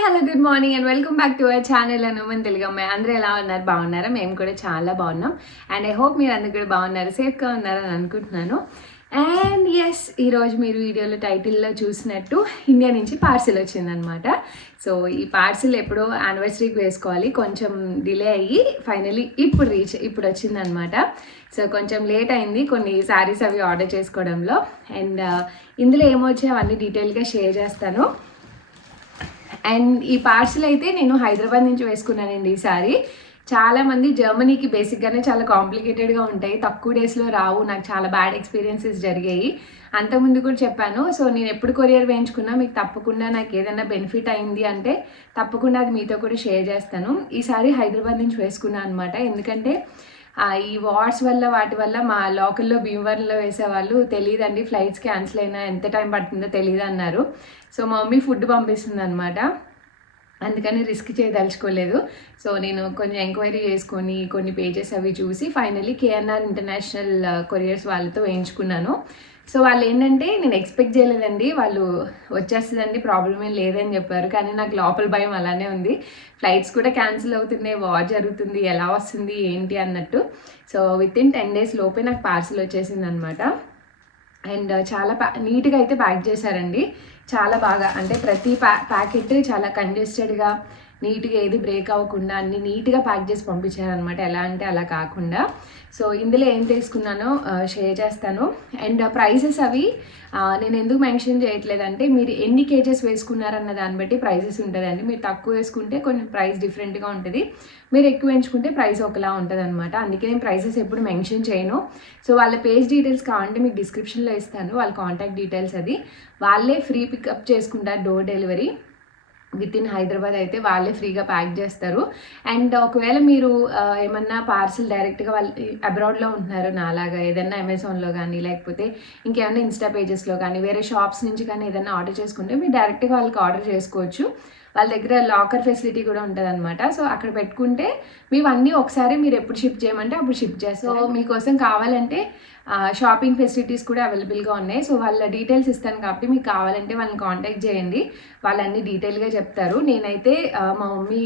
Hello good morning and welcome back to our channel అనుమన్ తెలుగు అమ్మాయి. అందరూ ఎలా ఉన్నారు? బాగున్నారా? మేము కూడా చాలా బాగున్నాం అండ్ ఐ హోప్ మీరు అందరు కూడా బాగున్నారు, సేఫ్గా ఉన్నారని అనుకుంటున్నాను. అండ్ ఎస్, ఈరోజు మీరు వీడియోలో టైటిల్లో చూసినట్టు ఇండియా నుంచి పార్సిల్ వచ్చిందనమాట. సో ఈ పార్సిల్ ఎప్పుడో యానివర్సరీకి వేసుకోవాలి, కొంచెం డిలే అయ్యి ఫైనలీ ఇప్పుడు వచ్చిందనమాట. సో కొంచెం లేట్ అయింది కొన్ని శారీస్ అవి ఆర్డర్ చేసుకోవడంలో. అండ్ ఇందులో ఏమొచ్చాయో అవన్నీ డీటెయిల్గా షేర్ చేస్తాను. అండ్ ఈ పార్సిల్ అయితే నేను హైదరాబాద్ నుంచి వేసుకున్నానండి. ఈసారి చాలామంది జర్మనీకి బేసిక్గానే చాలా కాంప్లికేటెడ్గా ఉంటాయి, తక్కువ డేస్లో రావు. నాకు చాలా బ్యాడ్ ఎక్స్పీరియన్సెస్ జరిగాయి, అంతకుముందు కూడా చెప్పాను. సో నేను ఎప్పుడు కొరియర్ వేయించుకున్నా మీకు తప్పకుండా నాకు ఏదైనా బెనిఫిట్ అయింది అంటే తప్పకుండా అది మీతో కూడా షేర్ చేస్తాను. ఈసారి హైదరాబాద్ నుంచి వేసుకున్నాను అనమాట. ఎందుకంటే ఈ వార్స్ వల్ల వాటి వల్ల మా లోకల్లో భీమవరంలో వేసేవాళ్ళు తెలియదండి, ఫ్లైట్స్ క్యాన్సిల్ అయినా ఎంత టైం పడుతుందో తెలియదు అన్నారు. సో మా మమ్మీ ఫుడ్ పంపిస్తుంది అనమాట, అందుకని రిస్క్ చేయదలుచుకోలేదు. సో నేను కొంచెం ఎంక్వైరీ చేసుకొని కొన్ని పేజెస్ అవి చూసి ఫైనలీ కేఎన్ఆర్ ఇంటర్నేషనల్ కొరియర్స్ వాళ్ళతో వేయించుకున్నాను. సో వాళ్ళు ఏంటంటే నేను ఎక్స్పెక్ట్ చేయలేదండి, వాళ్ళు వచ్చేస్తుందండి ప్రాబ్లం ఏం లేదని చెప్పారు. కానీ నాకు లోపల భయం అలానే ఉంది, ఫ్లైట్స్ కూడా క్యాన్సిల్ అవుతున్నాయి, వార్ జరుగుతుంది, ఎలా వస్తుంది ఏంటి అన్నట్టు. సో వితిన్ 10 days లోపే నాకు పార్సిల్ వచ్చేసింది అనమాట. అండ్ చాలా నీట్గా అయితే ప్యాక్ చేశారండి, చాలా బాగా. అంటే ప్రతి ప్యాకెట్ చాలా కంజెస్టెడ్గా నీట్గా ఏది బ్రేక్ అవ్వకుండా అన్ని నీట్గా ప్యాక్ చేసి పంపించారనమాట, ఎలా అంటే అలా కాకుండా. సో ఇందులో ఏం తీసుకున్నానో షేర్ చేస్తాను. అండ్ ప్రైజెస్ అవి నేను ఎందుకు మెన్షన్ చేయట్లేదంటే మీరు ఎన్ని కేజెస్ వేసుకున్నారన్న దాన్ని బట్టి ప్రైజెస్ ఉంటుందండి. మీరు తక్కువ వేసుకుంటే కొంచెం ప్రైస్ డిఫరెంట్గా ఉంటుంది, మీరు ఎక్కువ ఎంచుకుంటే ప్రైస్ ఒకలా ఉంటుంది అనమాట. అందుకే నేను ప్రైసెస్ ఎప్పుడు మెన్షన్ చేయను. సో వాళ్ళ పేజ్ డీటెయిల్స్ కావాలంటే మీకు డిస్క్రిప్షన్లో ఇస్తాను, వాళ్ళ కాంటాక్ట్ డీటెయిల్స్. అది వాళ్ళే ఫ్రీ పికప్ చేసుకుంటారు, door delivery with in Hyderabad అయితే వాళ్ళే ఫ్రీగా ప్యాక్ చేస్తారు. అండ్ ఒకవేళ మీరు ఏమన్నా పార్సిల్ డైరెక్ట్గా వాళ్ళు అబ్రాడ్లో ఉంటున్నారు నాలాగా, ఏదైనా అమెజాన్లో కానీ లేకపోతే ఇంకేమైనా ఇన్స్టా పేజెస్లో కానీ వేరే షాప్స్ నుంచి కానీ ఏదైనా ఆర్డర్ చేసుకుంటే మీరు డైరెక్ట్గా వాళ్ళకి ఆర్డర్ చేసుకోవచ్చు. వాళ్ళ దగ్గర లాకర్ ఫెసిలిటీ కూడా ఉంటుంది అనమాట. సో అక్కడ పెట్టుకుంటే మీవన్నీ ఒకసారి మీరు ఎప్పుడు షిప్ చేయమంటే అప్పుడు షిప్ చేస్తాం. సో మీకోసం కావాలంటే షాపింగ్ ఫెసిలిటీస్ కూడా అవైలబుల్గా ఉన్నాయి. సో వాళ్ళ డీటెయిల్స్ ఇస్తాను కాబట్టి మీకు కావాలంటే వాళ్ళని కాంటాక్ట్ చేయండి, వాళ్ళన్నీ డీటెయిల్గా చెప్తారు. నేనైతే మా మమ్మీ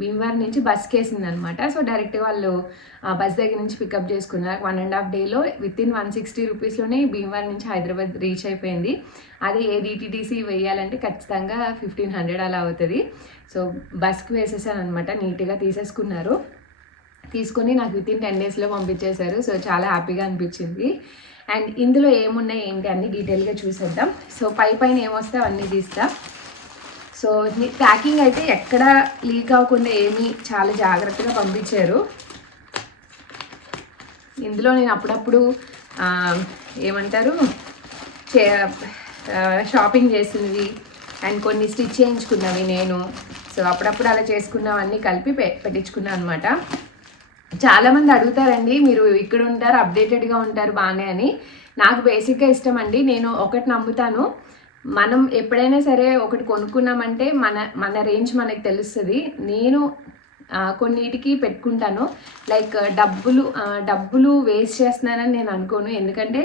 భీమవరం నుంచి బస్కి వేసింది అనమాట. సో డైరెక్ట్గా వాళ్ళు బస్ దగ్గర నుంచి పికప్ చేసుకున్నారు. 1.5 days విత్ ఇన్ 160 రూపీస్లోనే భీమవరం నుంచి హైదరాబాద్ రీచ్ అయిపోయింది. అదే ఏ డిటీటీసీ వేయాలంటే ఖచ్చితంగా 1500 అలా అవుతుంది. సో బస్కి వేసేసాను అనమాట, నీట్గా తీసేసుకున్నారు. తీసుకొని నాకు విత్ ఇన్ 10 days పంపించేశారు. సో చాలా హ్యాపీగా అనిపించింది. అండ్ ఇందులో ఏమున్నాయి ఏంటి అన్ని డీటెయిల్గా చూసేద్దాం. సో పైన ఏమొస్తే అవన్నీ తీస్తా. సో ప్యాకింగ్ అయితే ఎక్కడ లీక్ అవ్వకుండా ఏమీ చాలా జాగ్రత్తగా పంపించారు. ఇందులో నేను అప్పుడప్పుడు ఏమంటారు షాపింగ్ చేసినవి అండ్ కొన్ని స్టిచ్ చేయించుకున్నవి నేను. సో అప్పుడప్పుడు అలా చేసుకున్నవన్నీ కలిపి పెట్టించుకున్నాను అనమాట. చాలామంది అడుగుతారండి, మీరు ఇక్కడ ఉంటారు అప్డేటెడ్గా ఉంటారు బాగానే అని. నాకు బేసిక్గా ఇష్టం అండి. నేను ఒకటి నమ్ముతాను, మనం ఎప్పుడైనా సరే ఒకటి కొనుక్కున్నామంటే మన రేంజ్ మనకు తెలుస్తుంది. నేను కొన్నిటికి పెట్టుకుంటాను, లైక్ డబ్బులు వేస్ట్ చేస్తున్నానని నేను అనుకోను. ఎందుకంటే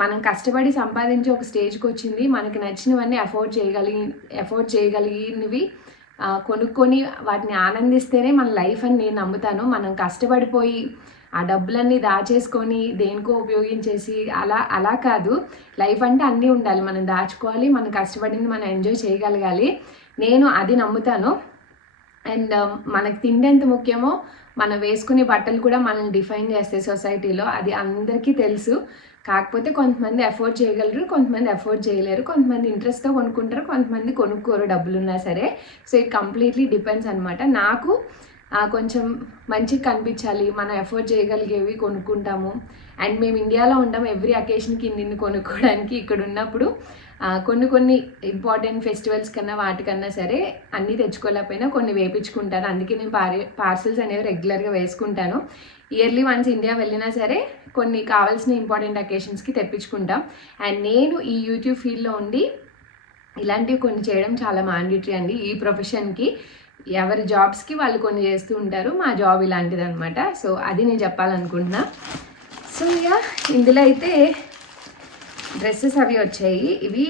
మనం కష్టపడి సంపాదించి ఒక స్టేజ్కి వచ్చింది, మనకి నచ్చినవన్నీ అఫోర్డ్ చేయగలిగినవి కొనుక్కొని వాటిని ఆనందిస్తేనే మన లైఫ్ అని నేను నమ్ముతాను. మనం కష్టపడిపోయి ఆ డబ్బులన్నీ దాచేసుకొని దేనికో ఉపయోగించేసి అలా కాదు. లైఫ్ అంటే అన్నీ ఉండాలి, మనం దాచుకోవాలి, మనం కష్టపడింది మనం ఎంజాయ్ చేయగలగాలి. నేను అది నమ్ముతాను. అండ్ మనకు తిండి ఎంత ముఖ్యమో మనం వేసుకునే బట్టలు కూడా మనల్ని డిఫైన్ చేస్తాయి సొసైటీలో, అది అందరికీ తెలుసు. కాకపోతే కొంతమంది అఫోర్డ్ చేయగలరు, కొంతమంది అఫోర్డ్ చేయలేరు, కొంతమంది ఇంట్రెస్ట్తో కొనుక్కుంటారు, కొంతమంది కొనుక్కోరు డబ్బులున్నా సరే. సో ఇట్ కంప్లీట్లీ డిపెండ్స్ అనమాట. నాకు కొంచెం మంచిగా కనిపించాలి, మనం అఫోర్డ్ చేయగలిగేవి కొనుక్కుంటాము. అండ్ మేము ఇండియాలో ఉంటాం, ఎవ్రీ అకేషన్కి ఇన్ని కొనుక్కోవడానికి. ఇక్కడ ఉన్నప్పుడు కొన్ని ఇంపార్టెంట్ ఫెస్టివల్స్ కన్నా వాటికన్నా సరే అన్నీ తెచ్చుకోలేకపోయినా కొన్ని వేయించుకుంటాను. అందుకే నేను పార్సిల్స్ అనేవి రెగ్యులర్గా వేసుకుంటాను. ఇయర్లీ వన్స్ ఇండియా వెళ్ళినా సరే కొన్ని కావాల్సిన ఇంపార్టెంట్ అకేషన్స్కి తెప్పించుకుంటాం. అండ్ నేను ఈ యూట్యూబ్ ఫీల్డ్లో ఉండి ఇలాంటివి కొన్ని చేయడం చాలా మ్యాండేటరీ అండి. ఈ ప్రొఫెషన్కి ఎవరి జాబ్స్కి వాళ్ళు కొన్ని చేస్తూ ఉంటారు, మా జాబ్ ఇలాంటిది అనమాట. సో అది నేను చెప్పాలనుకుంటున్నా. సో ఇందులో అయితే డ్రెస్సెస్ అవి వచ్చాయి. ఇవి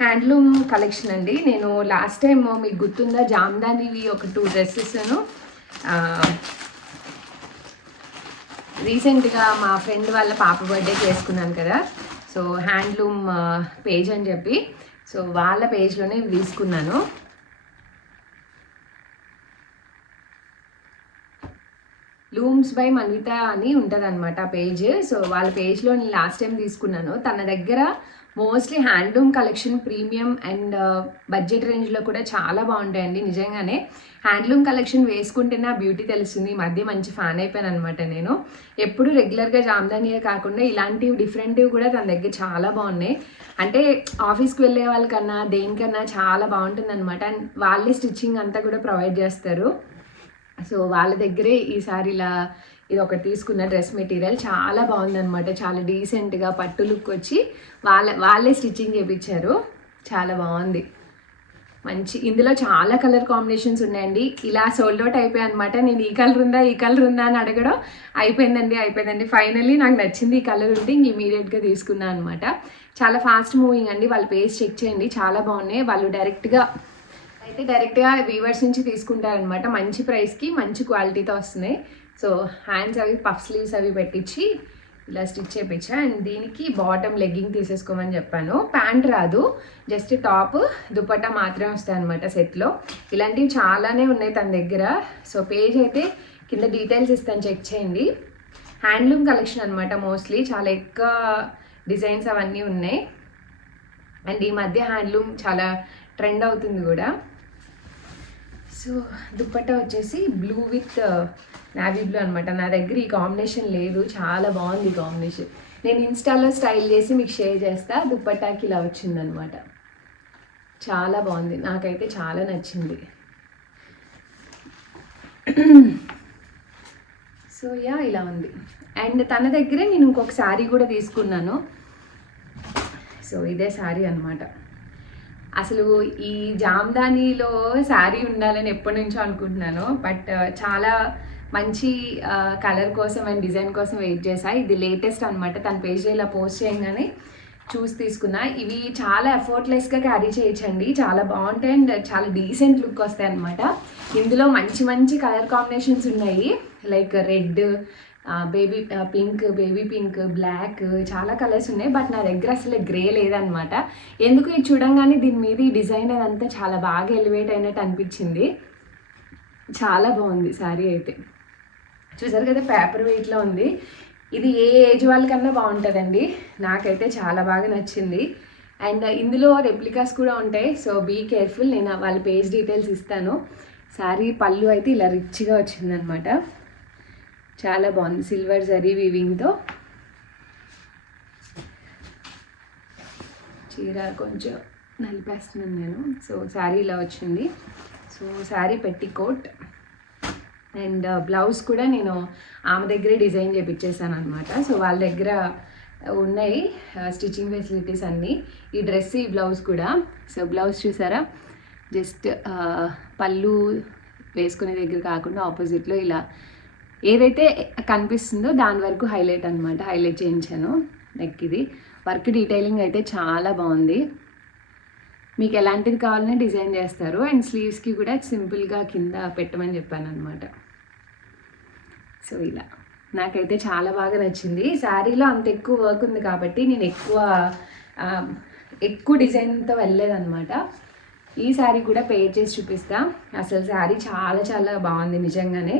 హ్యాండ్లూమ్ కలెక్షన్ అండి. నేను లాస్ట్ టైం మీకు గుర్తుందా జామ్దానివి ఒక 2 డ్రెస్సెస్ను రీసెంట్గా మా ఫ్రెండ్ వాళ్ళ పాప బర్త్డే చేసుకున్నాను కదా. సో హ్యాండ్లూమ్ పేజ్ అని చెప్పి సో వాళ్ళ పేజ్లోనే తీసుకున్నాను. లూమ్స్ బై మన్విత అని ఉంటుంది అనమాట పేజ్. సో వాళ్ళ పేజ్లో నేను లాస్ట్ టైం తీసుకున్నాను. తన దగ్గర mostly handloom collection premium and budget రేంజ్లో కూడా చాలా బాగుంటాయండి. నిజంగానే హ్యాండ్లూమ్ కలెక్షన్ వేసుకుంటేనే ఆ బ్యూటీ తెలుస్తుంది. ఈ మధ్య మంచి ఫ్యాన్ అయిపోయాను అనమాట నేను. ఎప్పుడు రెగ్యులర్గా జామ్దానియే కాకుండా ఇలాంటివి డిఫరెంట్వి కూడా తన దగ్గర చాలా బాగున్నాయి. అంటే ఆఫీస్కి వెళ్ళే వాళ్ళకన్నా దేనికన్నా చాలా బాగుంటుంది అనమాట. అండ్ వాళ్ళే స్టిచ్చింగ్ అంతా కూడా ప్రొవైడ్ చేస్తారు. సో వాళ్ళ దగ్గరే ఈసారి ఇలా ఇది ఒకటి తీసుకున్న డ్రెస్ మెటీరియల్ చాలా బాగుందనమాట. చాలా డీసెంట్గా పట్టు లుక్ వచ్చి వాళ్ళే స్టిచ్చింగ్ చేయించారు. చాలా బాగుంది. మంచి ఇందులో చాలా కలర్ కాంబినేషన్స్ ఉన్నాయండి. ఇలా సోల్డ్ అవుట్ అయిపోయాయి అనమాట. నేను ఈ కలర్ ఉందా అని అడగడం అయిపోయిందండి. ఫైనల్లీ నాకు నచ్చింది ఈ కలర్ ఉంటే ఇంక ఇమీడియట్గా తీసుకున్నాను అనమాట. చాలా ఫాస్ట్ మూవింగ్ అండి. వాళ్ళ పేజ్ చెక్ చేయండి, చాలా బాగున్నాయి. వాళ్ళు డైరెక్ట్గా వీవర్స్ నుంచి తీసుకుంటారనమాట. మంచి ప్రైస్కి మంచి క్వాలిటీతో వస్తున్నాయి. సో హ్యాండ్స్ అవి పఫ్ స్లీవ్స్ అవి పెట్టించి ఇలా స్టిచ్ చేయించా. అండ్ దీనికి బాటమ్ లెగ్గింగ్ తీసేసుకోమని చెప్పాను. ప్యాంట్ రాదు, జస్ట్ టాప్ దుపట్టా మాత్రమే వస్తాయి అనమాట సెట్లో. ఇలాంటివి చాలానే ఉన్నాయి తన దగ్గర. సో పేజ్ అయితే కింద డీటెయిల్స్ ఇస్తాను, చెక్ చేయండి. హ్యాండ్లూమ్ కలెక్షన్ అనమాట. మోస్ట్లీ చాలా ఎక్కువ డిజైన్స్ అవన్నీ ఉన్నాయి. అండ్ ఈ మధ్య హ్యాండ్లూమ్ చాలా ట్రెండ్ అవుతుంది కూడా. సో దుపట్టా వచ్చేసి బ్లూ విత్ నావీ బ్లూ అనమాట. నా దగ్గర ఈ కాంబినేషన్ లేదు, చాలా బాగుంది ఈ కాంబినేషన్. నేను ఇన్స్టాలో స్టైల్ చేసి మీకు షేర్ చేస్తా. దుపట్టాకి ఇలా వచ్చిందనమాట. చాలా బాగుంది, నాకైతే చాలా నచ్చింది. సో ఇలా ఉంది. అండ్ తన దగ్గరే నేను ఇంకొక శారీ కూడా తీసుకున్నాను. సో ఇదే శారీ అనమాట. అసలు ఈ జామ్దానిలో శారీ ఉండాలని ఎప్పటి నుంచో అనుకుంటున్నాను. బట్ చాలా మంచి కలర్ కోసం అండ్ డిజైన్ కోసం వెయిట్ చేశా. ఇది లేటెస్ట్ అనమాట. తన పేజ్లో ఇలా పోస్ట్ చేయగానే చూసి తీసుకున్నా. ఇవి చాలా ఎఫర్ట్లెస్గా క్యారీ చేయొచ్చండి. చాలా బాగుంటాయి అండ్ చాలా డీసెంట్ లుక్ వస్తాయి అనమాట. ఇందులో మంచి మంచి కలర్ కాంబినేషన్స్ ఉన్నాయి. Like red, baby pink, black, చాలా కలర్స్ ఉన్నాయి. బట్ నా దగ్గర అసలు గ్రే లేదనమాట. ఎందుకు ఇది చూడంగానే దీని మీద ఈ డిజైన్ అదంతా చాలా బాగా ఎలివేట్ అయినట్టు అనిపించింది. చాలా బాగుంది శారీ అయితే. చూసారు కదా, పేపర్ వెయిట్లో ఉంది. ఇది ఏ ఏజ్ వాళ్ళకన్నా బాగుంటుందండి. నాకైతే చాలా బాగా నచ్చింది. అండ్ ఇందులో రెప్లికాస్ కూడా ఉంటాయి. So be careful. నేను వాళ్ళ పేజ్ డీటెయిల్స్ ఇస్తాను. శారీ పళ్ళు అయితే ఇలా రిచ్గా వచ్చిందనమాట. చాలా బాగుంది, సిల్వర్ జరీ వీవింగ్తో. చీర కొంచెం నలిపేస్తున్నాను నేను. సో శారీ ఇలా వచ్చింది. So sari petticoat and blouse కూడా నేను ఆమె దగ్గరే డిజైన్ చేయించేసాను అనమాట. సో వాళ్ళ దగ్గర ఉన్నాయి స్టిచ్చింగ్ ఫెసిలిటీస్ అన్నీ. ఈ డ్రెస్, ఈ బ్లౌజ్ కూడా. సో బ్లౌజ్ చూసారా, జస్ట్ పళ్ళు వేసుకునే దగ్గర కాకుండా ఆపోజిట్లో ఇలా ఏదైతే కనిపిస్తుందో దాని వరకు హైలైట్ అనమాట. హైలైట్ చేయించాను నెక్. ఇది వర్క్ డీటెయిలింగ్ అయితే చాలా బాగుంది. మీకు ఎలాంటిది కావాలనే డిజైన్ చేస్తారు. అండ్ స్లీవ్స్కి కూడా సింపుల్గా కింద పెట్టమని చెప్పాను అనమాట. సో ఇలా నాకైతే చాలా బాగా నచ్చింది. శారీలో అంత ఎక్కువ వర్క్ ఉంది కాబట్టి నేను ఎక్కువ డిజైన్తో వెళ్ళలేదన్నమాట. ఈ శారీ కూడా పేర్ చేసి చూపిస్తా. అసలు శారీ చాలా చాలా బాగుంది నిజంగానే.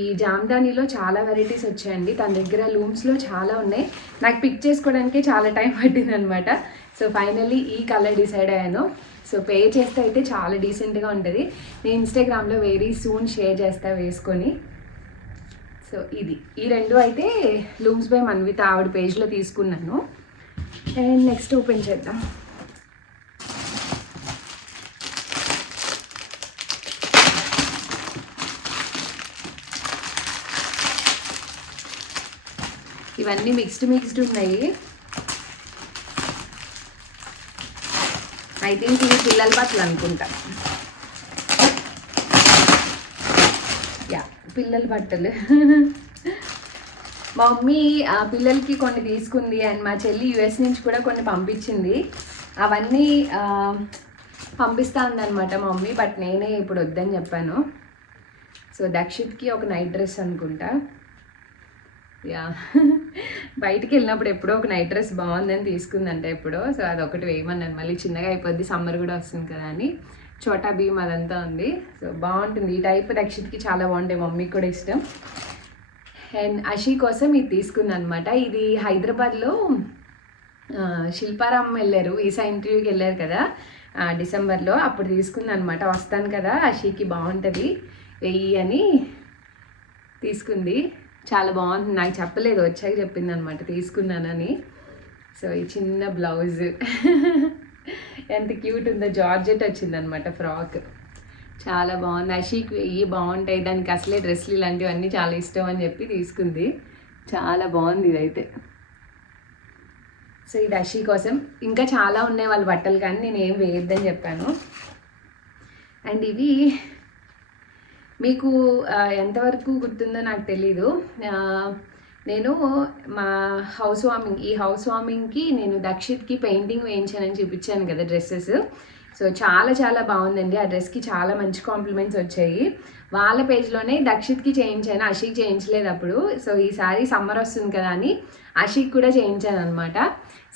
ఈ జామ్దానిలో చాలా వెరైటీస్ వచ్చాయండి. తన దగ్గర లూమ్స్లో చాలా ఉన్నాయి. నాకు పిక్ చేసుకోవడానికి చాలా టైం పట్టింది అనమాట. సో ఫైనల్లీ ఈ కలర్ డిసైడ్ అయ్యాను. సో పేర్ చేస్తే అయితే చాలా డీసెంట్గా ఉంటుంది. నేను ఇన్స్టాగ్రామ్లో వెరీ సూన్ షేర్ చేస్తా వేసుకొని. సో ఈ రెండు అయితే లూమ్స్ బై మన్విత ఆవిడ పేజ్లో తీసుకున్నాను. అండ్ నెక్స్ట్ ఓపెన్ చేద్దాం. ఇవన్నీ మిక్స్డ్ ఉన్నాయి. ఐ థింక్ ఇవి పిల్లల బట్టలు అనుకుంటా. పిల్లల బట్టలు. మా మమ్మీ పిల్లలకి కొన్ని తీసుకుంది. అండ్ మా చెల్లి యుఎస్ నుంచి కూడా కొన్ని పంపించింది. అవన్నీ పంపిస్తా ఉందన్నమాట మా మమ్మీ. బట్ నేనే ఇప్పుడు వద్దని చెప్పాను. సో దక్షిత్కి ఒక నైట్ డ్రెస్ అనుకుంటా. యా బయటికి వెళ్ళినప్పుడు ఎప్పుడో ఒక నైట్ డ్రెస్ బాగుందని తీసుకుందంటే ఎప్పుడో. సో అదొకటి వేయమన్నాను, మళ్ళీ చిన్నగా అయిపోద్ది, సమ్మర్ కూడా వస్తుంది కదా అని. చోటా భీమ్ అదంతా ఉంది. సో బాగుంటుంది ఈ టైప్. దక్షిత్కి చాలా బాగుంటాయి, మమ్మీకి కూడా ఇష్టం. అండ్ అషి కోసం ఇది తీసుకుంది అనమాట. ఇది హైదరాబాద్లో శిల్పారామం వెళ్ళారు, ఈసా ఇంటర్వ్యూకి వెళ్ళారు కదా డిసెంబర్లో, అప్పుడు తీసుకుంది అనమాట. వస్తాను కదా అషికి బాగుంటుంది వెయ్యి అని తీసుకుంది. చాలా బాగుంటుంది, నాకు చెప్పలేదు, వచ్చాక చెప్పింది అనమాట తీసుకున్నానని. సో ఈ చిన్న బ్లౌజ్ ఎంత క్యూట్ ఉందో, జార్జెట్ వచ్చిందనమాట ఫ్రాక్, చాలా బాగుంది. అషికి వెయ్యి బాగుంటాయి, దానికి అసలే డ్రెస్లు ఇలాంటివన్నీ చాలా ఇష్టం అని చెప్పి తీసుకుంది. చాలా బాగుంది ఇదైతే. సో ఇది అషి కోసం. ఇంకా చాలా ఉన్నాయి వాళ్ళ బట్టలు, కానీ నేను ఏం వేయొద్దని చెప్పాను. అండ్ ఇవి మీకు ఎంతవరకు గుర్తుందో నాకు తెలీదు. నేను మా హౌస్ వార్మింగ్, ఈ హౌస్ వార్మింగ్కి నేను దక్షిత్కి పెయింటింగ్ వేయించానని చూపించాను కదా డ్రెస్సెస్. సో చాలా చాలా బాగుందండి. ఆ డ్రెస్కి చాలా మంచి కాంప్లిమెంట్స్ వచ్చాయి. వాళ్ళ పేజ్లోనే దక్షిత్కి చేయించాను, అషికి చేయించలేదు అప్పుడు. సో ఈసారి సమ్మర్ వస్తుంది కదా అని అషికి కూడా చేయించాను అనమాట.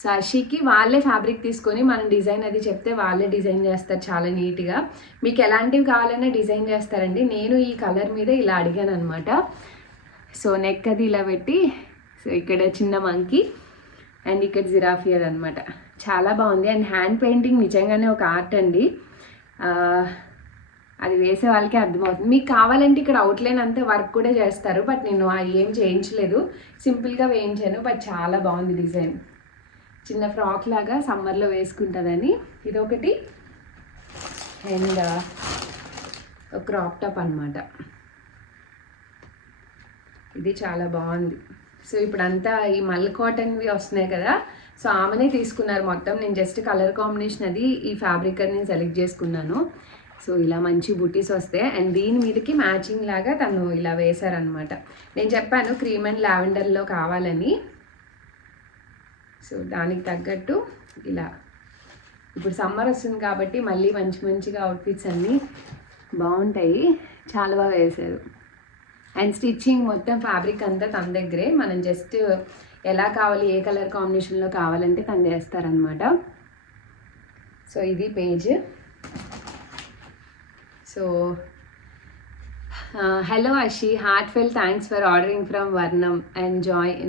సో అషికి వాళ్ళే ఫ్యాబ్రిక్ తీసుకొని మనం డిజైన్ అది చెప్తే వాళ్ళే డిజైన్ చేస్తారు చాలా నీట్గా. మీకు ఎలాంటివి కావాలన్నా డిజైన్ చేస్తారండి. నేను ఈ కలర్ మీద ఇలా అడిగాను అనమాట. సో నెక్ అది ఇలా పెట్టి, సో ఇక్కడ చిన్న మంకీ అండ్ ఇక్కడ జిరాఫీ అది అనమాట. చాలా బాగుంది. అండ్ హ్యాండ్ పెయింటింగ్ నిజంగానే ఒక ఆర్ట్ అండి, అది వేసే వాళ్ళకే అర్థమవుతుంది. మీకు కావాలంటే ఇక్కడ అవుట్లైన్ అంతా వర్క్ కూడా చేస్తారు, బట్ నేను ఏం చేయించలేదు, సింపుల్గా వేయించాను. బట్ చాలా బాగుంది డిజైన్, చిన్న ఫ్రాక్ లాగా సమ్మర్లో వేసుకుంటుందని. ఇదొకటి. అండ్ ఒక క్రాప్ టాప్ అనమాట, ఇది చాలా బాగుంది. సో ఇప్పుడంతా ఈ మల్ కాటన్వి వస్తున్నాయి కదా, సో ఆమెనే తీసుకున్నారు మొత్తం. నేను జస్ట్ కలర్ కాంబినేషన్ అది ఈ ఫ్యాబ్రిక్ అని నేను సెలెక్ట్ చేసుకున్నాను. సో ఇలా మంచి బుటీస్ వస్తాయి. అండ్ దీని మీదకి మ్యాచింగ్ లాగా తను ఇలా వేశారనమాట. నేను చెప్పాను క్రీమ్ అండ్ లావెండర్లో కావాలని. సో దానికి తగ్గట్టు ఇలా ఇప్పుడు సమ్మర్ వస్తుంది కాబట్టి మళ్ళీ మంచి మంచిగా అవుట్ఫిట్స్ అన్నీ బాగుంటాయి. చాలా బాగా వేశారు. అండ్ స్టిచ్చింగ్ మొత్తం ఫ్యాబ్రిక్ అంతా తన దగ్గరే, మనం జస్ట్ ఎలా కావాలి ఏ కలర్ కాంబినేషన్లో కావాలంటే తను చేస్తారనమాట. సో ఇది page. So hello Ashi, heartfelt thanks for ordering from Varnam and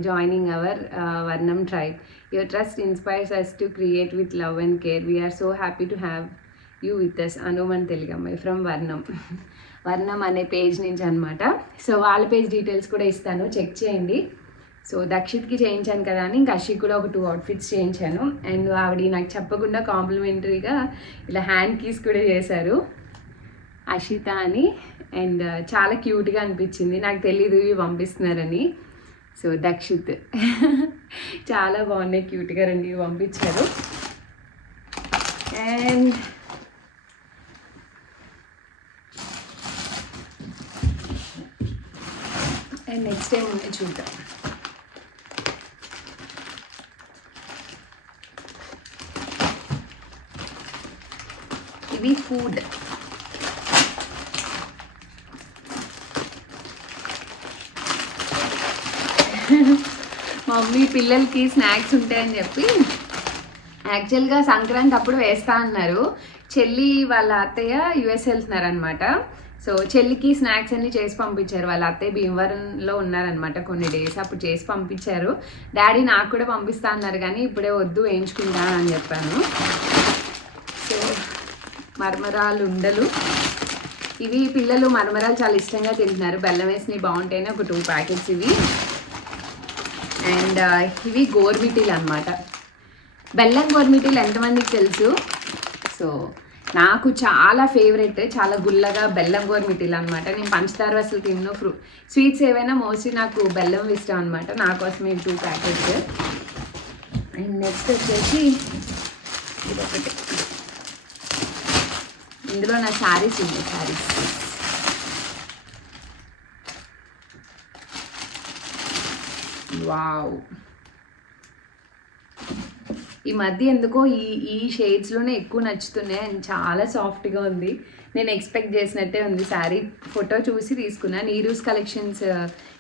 joining our Varnam tribe. Your trust inspires us to create with love and care. We are so happy to have you with us. Anuman Telugamai from Varnam. వర్ణం అనే page నుంచి అనమాట. So వాళ్ళ page details కూడా ఇస్తాను, check చేయండి. So దక్షిత్కి చేయించాను కదా అని ఇంకా అషికి కూడా ఒక 2 అవుట్ఫిట్స్ చేయించాను. అండ్ ఆవిడ నాకు చెప్పకుండా కాంప్లిమెంటరీగా ఇలా హ్యాండ్ కీస్ కూడా చేశారు అషిత అని. అండ్ చాలా క్యూట్గా అనిపించింది, నాకు తెలీదు ఇవి పంపిస్తున్నారని. సో దక్షిత్ చాలా బాగున్నాయి, క్యూట్గా రండి ఇవి పంపించారు. అండ్ నెక్స్ట్ టైం ఉంటే చూద్దాం. ఇవి ఫుడ్. మమ్మీ పిల్లలకి స్నాక్స్ ఉంటాయని చెప్పి యాక్చువల్గా సంక్రాంతి అప్పుడు వేస్తా అన్నారు. చెల్లి వాళ్ళ అత్తయ్య యుఎస్ వెళ్తున్నారనమాట. సో చెల్లికి స్నాక్స్ అన్ని చేసి పంపించారు. వాళ్ళ అత్తయ్య భీమవరంలో ఉన్నారనమాట కొన్ని డేస్, అప్పుడు చేసి పంపించారు. డాడీ నాకు కూడా పంపిస్తా అన్నారు కానీ ఇప్పుడే వద్దు వేయించుకుంటా అని చెప్పాను. సో మరమరాలు ఉండలు, ఇవి పిల్లలు మరమరాలు చాలా ఇష్టంగా తింటున్నారు, బెల్లం వేసినవి బాగుంటాయని ఒక 2 ప్యాకెట్స్ ఇవి. అండ్ ఇవి గోర్మిటీలు అనమాట. బెల్లం గోర్మిటీలు ఎంతమందికి తెలుసు? సో నాకు చాలా ఫేవరెట్, చాలా గుల్లగా బెల్లం గోర్మిటీలు అనమాట. నేను పంచదార అసలు తిన్ను, స్వీట్స్ ఏవైనా మోస్ట్లీ నాకు బెల్లం ఇష్టం అనమాట. నా కోసం 2 ప్యాకెట్స్. అండ్ నెక్స్ట్ వచ్చేసి ఇదొకటి, ఇందులో నా శారీస్ ఉంది. శారీస్ వావ్, ఈ మధ్య ఎందుకో ఈ షేడ్స్లోనే ఎక్కువ నచ్చుతున్నాయి అండ్ చాలా సాఫ్ట్గా ఉంది. నేను ఎక్స్పెక్ట్ చేసినట్టే ఉంది శారీ. ఫోటో చూసి తీసుకున్నా. నీరూస్ కలెక్షన్స్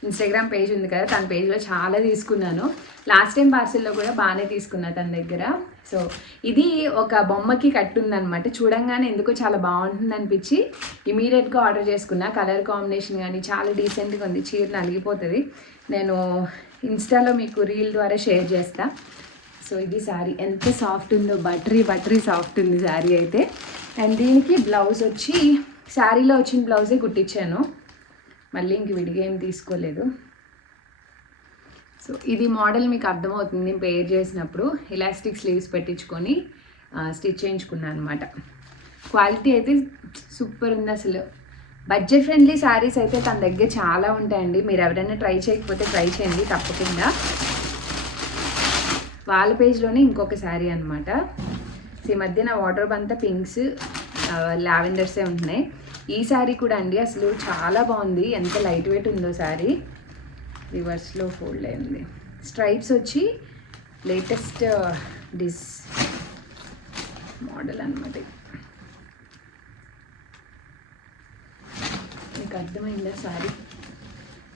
ఇన్స్టాగ్రామ్ పేజ్ ఉంది కదా, తన పేజ్లో చాలా తీసుకున్నాను. లాస్ట్ టైం పార్సిల్లో కూడా బాగానే తీసుకున్నా తన దగ్గర. సో ఇది ఒక బొమ్మకి కట్టుందనమాట. చూడంగానే ఎందుకో చాలా బాగుంటుంది అనిపించి ఇమీడియట్గా ఆర్డర్ చేసుకున్నా. కలర్ కాంబినేషన్ కానీ చాలా డీసెంట్గా ఉంది. చీర నలిగిపోతుంది. నేను ఇన్స్టాలో మీకు రీల్ ద్వారా షేర్ చేస్తా. సో ఇది శారీ ఎంత సాఫ్ట్ ఉందో, బటరీ సాఫ్ట్ ఉంది శారీ అయితే. అండ్ దీనికి బ్లౌజ్ వచ్చి శారీలో వచ్చిన బ్లౌజే కుట్టించాను, మళ్ళీ ఇంక విడిగా ఏం తీసుకోలేదు. సో ఇది మోడల్ మీకు అర్థమవుతుంది. నేను పేర్ చేసినప్పుడు ఎలాస్టిక్ స్లీవ్స్ పెట్టించుకొని స్టిచ్ చేయించుకున్నాను అనమాట. క్వాలిటీ అయితే సూపర్ ఉంది అసలు. బడ్జెట్ ఫ్రెండ్లీ శారీస్ అయితే తన దగ్గర చాలా ఉంటాయండి. మీరు ఎవరైనా ట్రై చేయకపోతే ట్రై చేయండి తప్పకుండా. వాళ్ళ పేజ్లోనే ఇంకొక శారీ అనమాట. ఈ మధ్య నా వాటర్ అంతా పింక్స్ లావెండర్సే ఉంటున్నాయి. ఈ శారీ కూడా అండి అసలు చాలా బాగుంది. ఎంత లైట్ వెయిట్ ఉందో శారీ. రివర్స్లో ఫోల్డ్ అయింది. స్ట్రైప్స్ వచ్చి లేటెస్ట్ డిస్ మోడల్ అనమాట. మీకు అర్థమైందా శారీ?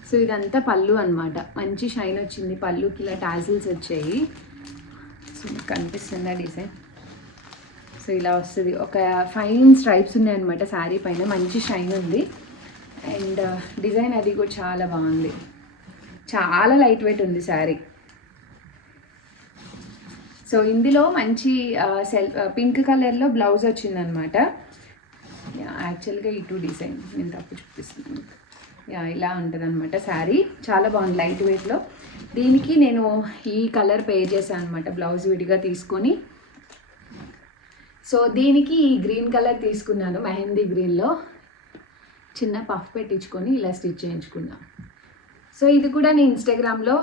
సో ఇదంతా పళ్ళు అనమాట. మంచి షైన్ వచ్చింది. పళ్ళుకి ఇలా టాజిల్స్ వచ్చాయి. సో మీకు కనిపిస్తుందా డిజైన్? సో ఇలా వస్తుంది. ఒక ఫైన్ స్ట్రైప్స్ ఉన్నాయన్నమాట శారీ పైన. మంచి షైన్ ఉంది. అండ్ డిజైన్ అది కూడా చాలా బాగుంది. చాలా లైట్ వెయిట్ ఉంది శారీ. సో ఇందులో మంచి పింక్ కలర్లో బ్లౌజ్ వచ్చిందనమాట. యాక్చువల్గా ఈ 2 డిజైన్ నేను తప్పు చూపిస్తున్నాను. ఇలా ఉంటుంది అనమాట శారీ. చాలా బాగుంది లైట్ వెయిట్లో. దీనికి నేను ఈ కలర్ పే చేశాను అనమాట, బ్లౌజ్ విడిగా తీసుకొని. సో దీనికి ఈ గ్రీన్ కలర్ తీసుకున్నాను, మెహందీ గ్రీన్లో. చిన్న పఫ్ పెట్టించుకొని ఇలా స్టిచ్ చేయించుకున్నా. సో ఇది కూడా నేను ఇన్స్టాగ్రామ్లో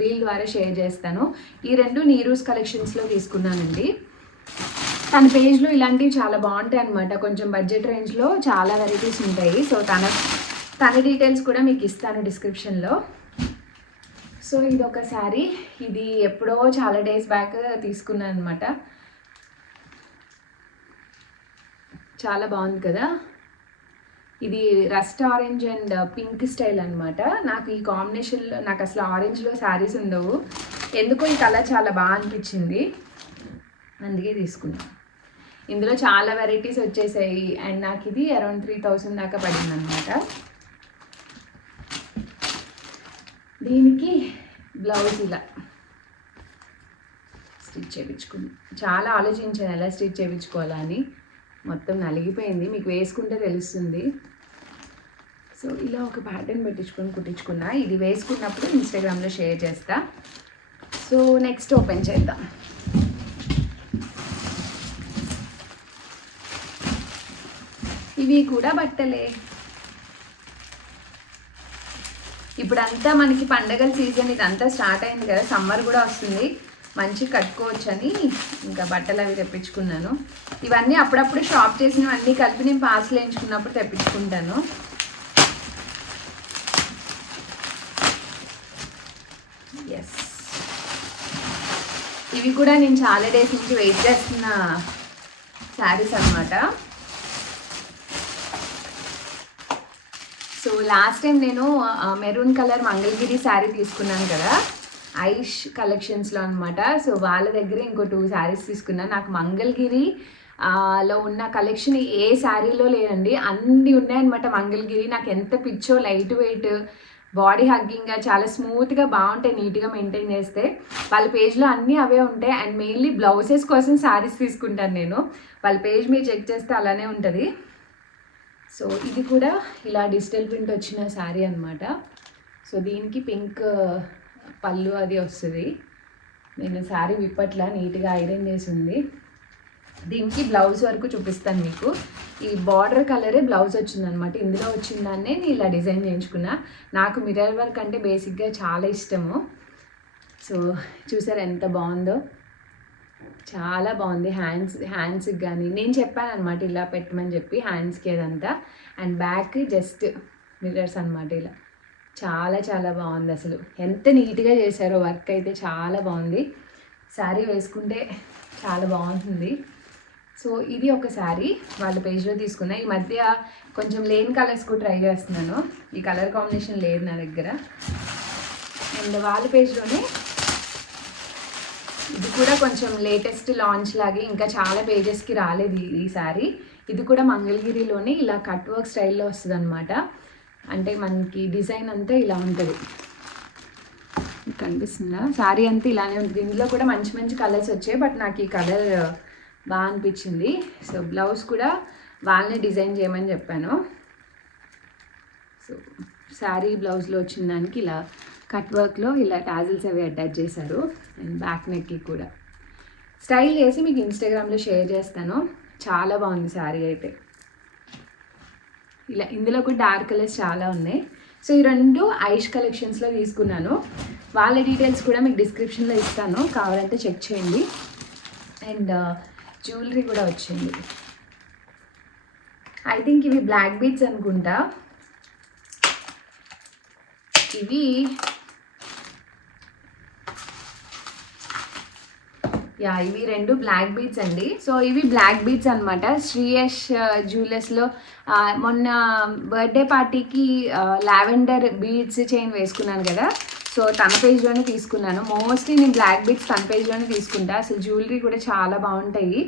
రీల్ ద్వారా షేర్ చేస్తాను. ఈ 2 నీరూస్ కలెక్షన్స్లో తీసుకున్నానండి. తన పేజ్లో ఇలాంటివి చాలా బాగుంటాయి అనమాట. కొంచెం బడ్జెట్ రేంజ్లో చాలా వెరైటీస్ ఉంటాయి. సో తన డీటెయిల్స్ కూడా మీకు ఇస్తాను డిస్క్రిప్షన్లో. సో ఇది ఒక శారీ. ఇది ఎప్పుడో చాలా డేస్ బ్యాక్ తీసుకున్నాను అనమాట. చాలా బాగుంది కదా. ఇది rust orange and pink style అనమాట. నాకు ఈ కాంబినేషన్లో నాకు అసలు ఆరెంజ్లో శారీస్ ఉండవు. ఎందుకో ఈ కలర్ చాలా బాగా అనిపించింది, అందుకే తీసుకున్నాను. ఇందులో చాలా వెరైటీస్ వచ్చేసాయి. అండ్ నాకు ఇది అరౌండ్ 3000 దాకా పడింది అనమాట. దీనికి బ్లౌజ్ ఇలా స్టిచ్ చేయించుకున్నాను. చాలా ఆలోచించాను ఎలా స్టిచ్ చేయించుకోవాలా అని. మొత్తం నలిగిపోయింది, మీకు వేసుకుంటే తెలుస్తుంది. సో ఇలా ఒక ప్యాటర్న్ కుట్టించుకున్నా. ఇది వేసుకున్నప్పుడు ఇన్స్టాగ్రామ్లో షేర్ చేస్తా. సో నెక్స్ట్ ఓపెన్ చేద్దాం. ఇవి కూడా బట్టలే. ఇప్పుడంతా మనకి పండగల సీజన్ ఇదంతా స్టార్ట్ అయింది కదా, సమ్మర్ కూడా వస్తుంది, మంచి కట్టుకోవచ్చు అని ఇంకా బట్టలు అవి తెప్పించుకున్నాను. ఇవన్నీ అప్పుడప్పుడు షాప్ చేసినవన్నీ కలిపి నేను పార్సల్ వేయించుకున్నప్పుడు తెప్పించుకుంటాను. ఎస్, ఇవి కూడా నేను చాలా డేస్ నుంచి వెయిట్ చేస్తున్న శారీస్ అనమాట. సో లాస్ట్ టైం నేను మెరూన్ కలర్ మంగళగిరి శారీ తీసుకున్నాను కదా, ఐష్ కలెక్షన్స్లో అనమాట. సో వాళ్ళ దగ్గర ఇంకో 2 శారీస్ తీసుకున్నాను. నాకు మంగళగిరి లో ఉన్న కలెక్షన్ ఏ శారీలో లేదండి, అన్నీ ఉన్నాయన్నమాట. మంగళగిరి నాకు ఎంత పిచ్చో, లైట్ వెయిట్, బాడీ హగ్గింగ్గా, చాలా స్మూత్గా బాగుంటాయి, నీట్గా మెయింటైన్ చేస్తే. వాళ్ళ పేజ్లో అన్నీ అవే ఉంటాయి. అండ్ మెయిన్లీ బ్లౌజెస్ కోసం శారీస్ తీసుకుంటాను నేను. వాళ్ళ పేజ్ మీరు చెక్ చేస్తే అలానే ఉంటుంది. సో ఇది కూడా ఇలా డిజిటల్ ప్రింట్ వచ్చిన శారీ అనమాట. సో దీనికి పింక్ పళ్ళు అది వస్తుంది. నేను శారీ విప్పట్లా, నీట్గా ఐరన్ చేసి ఉంది. దీనికి బ్లౌజ్ వరకు చూపిస్తాను మీకు. ఈ బార్డర్ కలరే బ్లౌజ్ వచ్చిందనమాట. ఇందులో వచ్చిన దాన్నే నేను ఇలా డిజైన్ చేయించుకున్నా. నాకు మిర్రర్ వర్క్ అంటే బేసిక్గా చాలా ఇష్టము. సో చూసారు ఎంత బాగుందో, చాలా బాగుంది. హ్యాండ్స్కి కానీ నేను చెప్పాను అనమాట ఇలా పెట్టమని చెప్పి, హ్యాండ్స్కి అదంతా. అండ్ బ్యాక్ జస్ట్ మిర్రర్స్ అనమాట. ఇలా చాలా చాలా బాగుంది అసలు. ఎంత నీట్గా చేశారో, వర్క్ అయితే చాలా బాగుంది. శారీ వేసుకుంటే చాలా బాగుంటుంది. సో ఇది ఒక శారీ వాళ్ళ పేజ్లో తీసుకున్నా. ఈ మధ్య కొంచెం లేని కలర్స్ కూడా ట్రై చేస్తున్నాను. ఈ కలర్ కాంబినేషన్ లేదు నా దగ్గర. అండ్ వాళ్ళ పేజ్లోనే ఇది కూడా కొంచెం లేటెస్ట్ లాంచ్ లాగే, ఇంకా చాలా పేజెస్కి రాలేదు ఈ శారీ. ఇది కూడా మంగళగిరిలోనే ఇలా కట్ వర్క్ స్టైల్లో వస్తుంది అనమాట. అంటే మనకి డిజైన్ అంతా ఇలా ఉంటుంది, కనిపిస్తుందా? శారీ అంతా ఇలానే ఉంటుంది. ఇందులో కూడా మంచి మంచి కలర్స్ వచ్చాయి, బట్ నాకు ఈ కలర్ బాగా అనిపించింది. సో బ్లౌజ్ కూడా వాళ్ళనే డిజైన్ చేయమని చెప్పాను. సో శారీ బ్లౌజ్లో వచ్చిన దానికి ఇలా కట్ వర్క్లో ఇలా టాజిల్స్ అవి అటాచ్ చేశారు. అండ్ బ్యాక్ నెక్కి కూడా స్టైల్ చేసి మీకు ఇన్స్టాగ్రామ్లో షేర్ చేస్తాను. చాలా బాగుంది శారీ అయితే. ఇలా ఇందులో కూడా డార్క్ కలర్స్ చాలా ఉన్నాయి. సో ఈ రెండు ఐష్ కలెక్షన్స్లో తీసుకున్నాను. వాళ్ళ డీటెయిల్స్ కూడా మీకు డిస్క్రిప్షన్లో ఇస్తాను, కావాలంటే చెక్ చేయండి. అండ్ జ్యువెలరీ కూడా వచ్చింది. ఐ థింక్ ఇవి బ్లాక్ బీడ్స్ అనుకుంటా. ఇవి ఇవి రెండు బ్లాక్ బీడ్స్ అండి. సో ఇవి బ్లాక్ బీడ్స్ అనమాట. శ్రీయష్ జ్యువెలర్స్లో మొన్న బర్త్డే పార్టీకి లావెండర్ బీడ్స్ చైన్ వేసుకున్నాను కదా, సో తన పేజ్లోనే తీసుకున్నాను. మోస్ట్లీ నేను బ్లాక్ బీడ్స్ తన పేజ్లోనే తీసుకుంటా. అసలు జ్యువెలరీ కూడా చాలా బాగుంటాయి.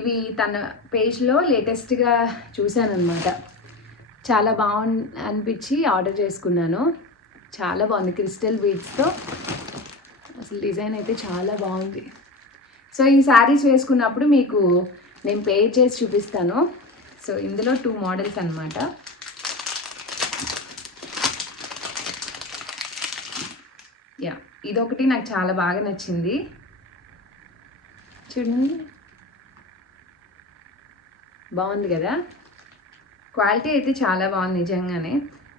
ఇవి తన పేజ్లో లేటెస్ట్గా చూశాను అనమాట. చాలా అనిపించి ఆర్డర్ చేసుకున్నాను. చాలా బాగుంది క్రిస్టల్ బీడ్స్తో. అసలు డిజైన్ అయితే చాలా బాగుంది. సో ఈ శారీస్ వేసుకున్నప్పుడు మీకు నేను పేర్ చేసి చూపిస్తాను. సో ఇందులో 2 మోడల్స్ అనమాట. ఇదొకటి నాకు చాలా బాగా నచ్చింది. చూడండి, బాగుంది కదా. క్వాలిటీ అయితే చాలా బాగుంది నిజంగానే.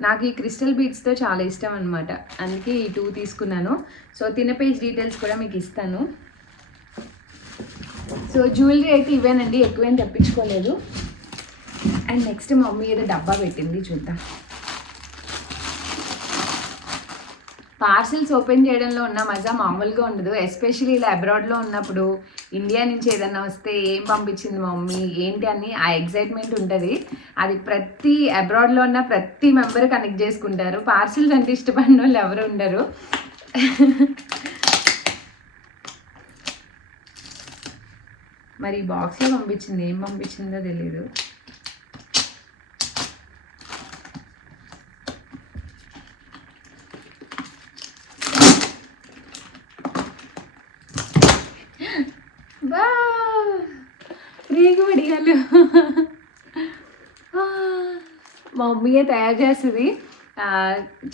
నాకు ఈ క్రిస్టల్ బీడ్స్తో చాలా ఇష్టం అనమాట, అందుకే ఈ 2 తీసుకున్నాను. సో తిన పేజ్ డీటెయిల్స్ కూడా మీకు ఇస్తాను. సో జ్యువెలరీ అయితే ఇవేనండి, ఎక్కువేం తెప్పించుకోలేదు. అండ్ నెక్స్ట్ మా మమ్మీ ఏదో డబ్బా పెట్టింది, చూద్దాం. పార్సిల్స్ ఓపెన్ చేయడంలో ఉన్న మజా మామూలుగా ఉండదు. ఎస్పెషల్లీ ఇలా అబ్రాడ్లో ఉన్నప్పుడు ఇండియా నుంచి ఏదన్నా వస్తే ఏం పంపించింది మా మమ్మీ ఏంటి అని ఆ ఎగ్జైట్మెంట్ ఉంటుంది. అది ప్రతి అబ్రాడ్లో ఉన్న ప్రతి మెంబర్ కనెక్ట్ చేసుకుంటారు. పార్సిల్స్ అంటే ఇష్టపడిన వాళ్ళు ఎవరు ఉండరు. మరి ఈ బాక్స్లో పంపించింది, ఏం పంపించిందో తెలీదు. రేగుబడియాలు మా మమ్మీయే తయారు చేస్తుంది.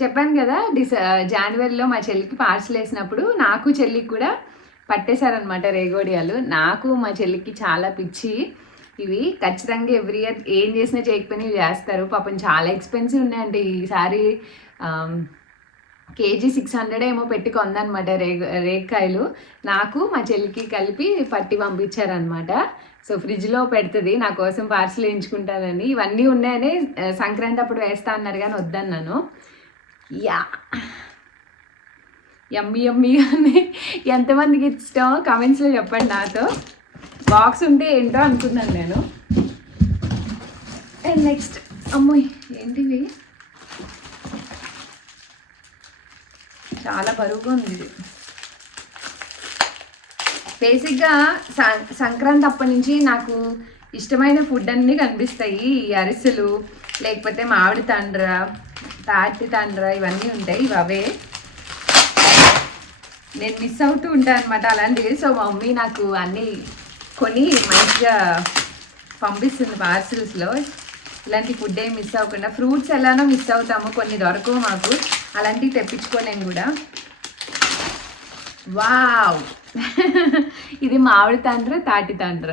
చెప్పాను కదా, జనవరిలో మా చెల్లికి పార్సల్ వేసినప్పుడు నాకు చెల్లికి కూడా పట్టేశారనమాట రేగోడియాలు. నాకు మా చెల్లికి చాలా పిచ్చి ఇవి. ఖచ్చితంగా ఎవ్రీ ఇయర్ ఏం చేసినా చేయకపోయినా ఇవి వేస్తారు. పాపం చాలా ఎక్స్పెన్సివ్ ఉన్నాయండి. ఈసారి కేజీ 600 ఏమో పెట్టి కొందనమాట రేగ్కాయలు. నాకు మా చెల్లికి కలిపి పట్టి పంపించారనమాట. సో ఫ్రిడ్జ్లో పెడుతుంది, నా కోసం పార్సల్ వేయించుకుంటానని. ఇవన్నీ ఉన్నాయని సంక్రాంతి అప్పుడు వేస్తా అన్నారు కానీ వద్దన్నాను. యమ్మీ యమ్మీ అని ఎంతమందికి ఇష్టం కామెంట్స్లో చెప్పండి. నాతో బాక్స్ ఉంటే ఏంటో అనుకున్నాను నేను. అండ్ నెక్స్ట్ అమ్మోయ్ ఏంటివి, చాలా బరువుగా ఉంది ఇది. బేసిక్గా సంక్రాంతి అప్పటి నుంచి నాకు ఇష్టమైన ఫుడ్ అన్నీ కనిపిస్తాయి. ఈ అరిసెలు, లేకపోతే మామిడి తండ్ర, తాటి తండ్ర, ఇవన్నీ ఉంటాయి. ఇవి అవే నేను మిస్ అవుతూ ఉంటాను అనమాట అలాంటివి. సో మా మమ్మీ నాకు అన్నీ కొని మంచిగా పంపిస్తుంది పార్సిల్స్లో. ఇలాంటి ఫుడ్ ఏం మిస్ అవ్వకుండా. ఫ్రూట్స్ ఎలానో మిస్ అవుతాము, కొన్ని దొరకవు మాకు, అలాంటివి తెప్పించుకోలేము కూడా. వావ్ ఇది మామిడి తండ్ర, తాటి తండ్ర,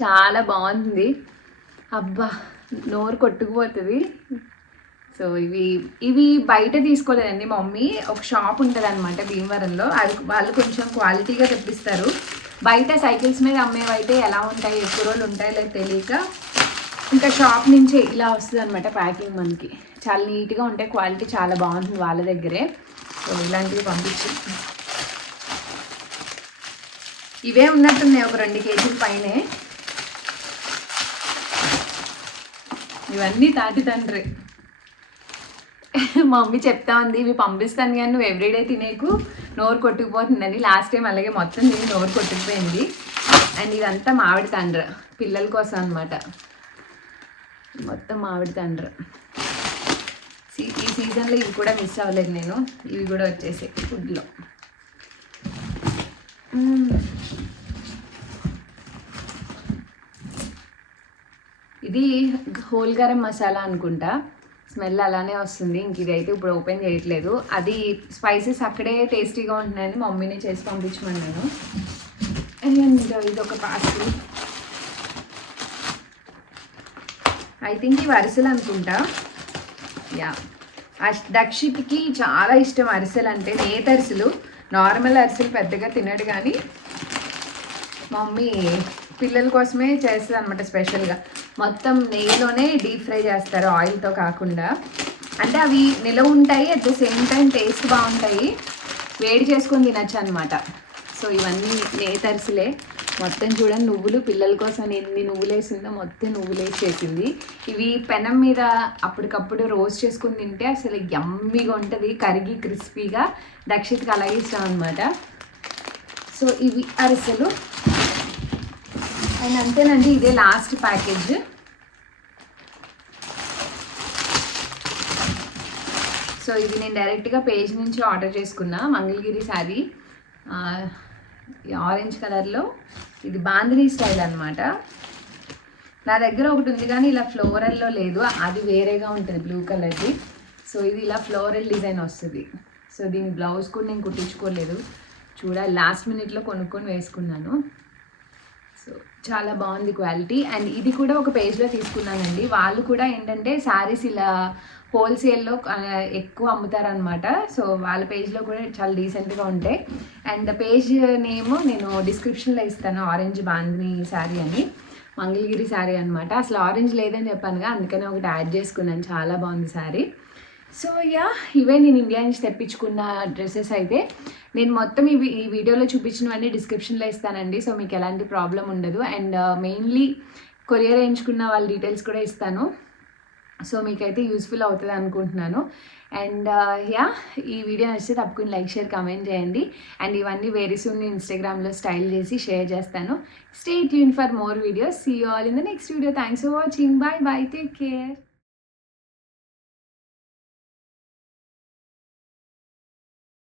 చాలా బాగుంది. అబ్బా నోరు కొట్టుకుపోతుంది. సో ఇవి బయట తీసుకోలేదండి మా మమ్మీ. ఒక షాప్ ఉంటుంది అనమాట భీమవరంలో, అది వాళ్ళు కొంచెం క్వాలిటీగా తెప్పిస్తారు. బయట సైకిల్స్ మీద అమ్మేవైతే ఎలా ఉంటాయి, ఎక్కువ రోజులు ఉంటాయి లేదు తెలియక, ఇంకా షాప్ నుంచే ఇలా వస్తుంది అనమాట ప్యాకింగ్. మనకి చాలా నీట్గా ఉంటాయి, క్వాలిటీ చాలా బాగుంటుంది వాళ్ళ దగ్గరే. సో ఇలాంటివి పంపించి ఇవే ఉన్నట్టున్నాయి ఒక 2 కేజీల పైనే. ఇవన్నీ తాటి తండ్రి. మా మమ్మీ చెప్తా ఉంది ఇవి పంపిస్తాను కానీ నువ్వు ఎవ్రీడే తినేకు నోరు కొట్టుకుపోతుందని. లాస్ట్ టైం అలాగే మొత్తం తిని నోరు కొట్టుకుపోయింది. అండ్ ఇదంతా మామిడి తండ్ర పిల్లల కోసం అనమాట. మొత్తం మామిడి తండ్ర. ఈ సీజన్లో ఇవి కూడా మిస్ అవ్వలేదు నేను. ఇవి కూడా వచ్చేసాయి ఫుడ్లో. ఇది హోల్ గరం మసాలా అనుకుంటా, స్మెల్ అలానే వస్తుంది. ఇంక ఇదైతే ఇప్పుడు ఓపెన్ చేయట్లేదు. అది స్పైసెస్ అక్కడే టేస్టీగా ఉంటున్నాయని మమ్మీని చేసి పంపించమన్నాను. అండ్ ఇది ఒక పార్సల్. ఐ థింక్ ఇవి అరిసెలు అనుకుంటా. యా, దక్షిత్కి చాలా ఇష్టం అరిసెలు అంటే. నేత అరిసెలు, నార్మల్ అరిసెలు పెద్దగా తినడు కానీ మమ్మీ పిల్లల కోసమే చేస్తుంది అనమాట స్పెషల్గా. మొత్తం నెయ్యిలోనే డీప్ ఫ్రై చేస్తారు, ఆయిల్తో కాకుండా. అంటే అవి నిలవ ఉంటాయి, at the same time taste బాగుంటాయి, వేడి చేసుకొని తినచ్చు అనమాట. సో ఇవన్నీ నేతరిసలే. మొత్తం చూడండి నువ్వులు, పిల్లల కోసం ఎన్ని నువ్వులు వేసిందో మొత్తం నువ్వులు వేసి చేసింది. ఇవి పెనం మీద అప్పటికప్పుడు రోస్ట్ చేసుకుని తింటే అసలు యమ్మీగా ఉంటుంది, కరిగి క్రిస్పీగా. దక్షిత్కి అలాగే ఇష్టం అనమాట. సో ఇవి అరిసెలు. అండ్ అంతేనండి, ఇదే లాస్ట్ ప్యాకేజ్. సో ఇది నేను డైరెక్ట్గా పేజ్ నుంచి ఆర్డర్ చేసుకున్నా. మంగళగిరి శారీ, ఆరెంజ్ కలర్లో. ఇది బాందినీ స్టైల్ అనమాట. నా దగ్గర ఒకటి ఉంది కానీ ఇలా ఫ్లోరల్లో లేదు, అది వేరేగా ఉంటుంది బ్లూ కలర్ది. సో ఇది ఇలా ఫ్లోరల్ డిజైన్ వస్తుంది. సో దీని బ్లౌజ్ కూడా నేను కుట్టించుకోలేదు, చూడాలి, లాస్ట్ మినిట్లో కొనుక్కొని వేసుకున్నాను. సో చాలా బాగుంది క్వాలిటీ. అండ్ ఇది కూడా ఒక పేజ్లో తీసుకున్నానండి. వాళ్ళు కూడా ఏంటంటే శారీస్ ఇలా హోల్సేల్లో ఎక్కువ అమ్ముతారనమాట. సో వాళ్ళ పేజ్లో కూడా చాలా డీసెంట్గా ఉంటాయి. అండ్ పేజ్ నేమ్ నేను డిస్క్రిప్షన్లో ఇస్తాను, ఆరెంజ్ బాందిని శారీ అని, మంగళగిరి శారీ అనమాట. అసలు ఆరెంజ్ లేదని చెప్పానుగా, అందుకనే ఒకటి యాడ్ చేసుకున్నాను. చాలా బాగుంది శారీ. సో యా, ఇవే నేను ఇండియా నుంచి తెప్పించుకున్న డ్రెస్సెస్. అయితే నేను మొత్తం ఈ వీడియోలో చూపించినవన్నీ డిస్క్రిప్షన్లో ఇస్తానండి. సో మీకు ఎలాంటి ప్రాబ్లం ఉండదు. అండ్ మెయిన్లీ కొరియర్ వేయించుకున్న వాళ్ళ డీటెయిల్స్ కూడా ఇస్తాను. సో మీకైతే యూస్ఫుల్ అవుతుంది అనుకుంటున్నాను. అండ్ యా, ఈ వీడియో నచ్చితే తప్పకుండా లైక్, షేర్, కామెంట్ చేయండి. అండ్ ఇవన్నీ వెరీ సూన్ నేను ఇన్స్టాగ్రామ్లో స్టైల్ చేసి షేర్ చేస్తాను. Stay tune for more videos. See you all in the next video. Thanks for watching. Bye bye, take care.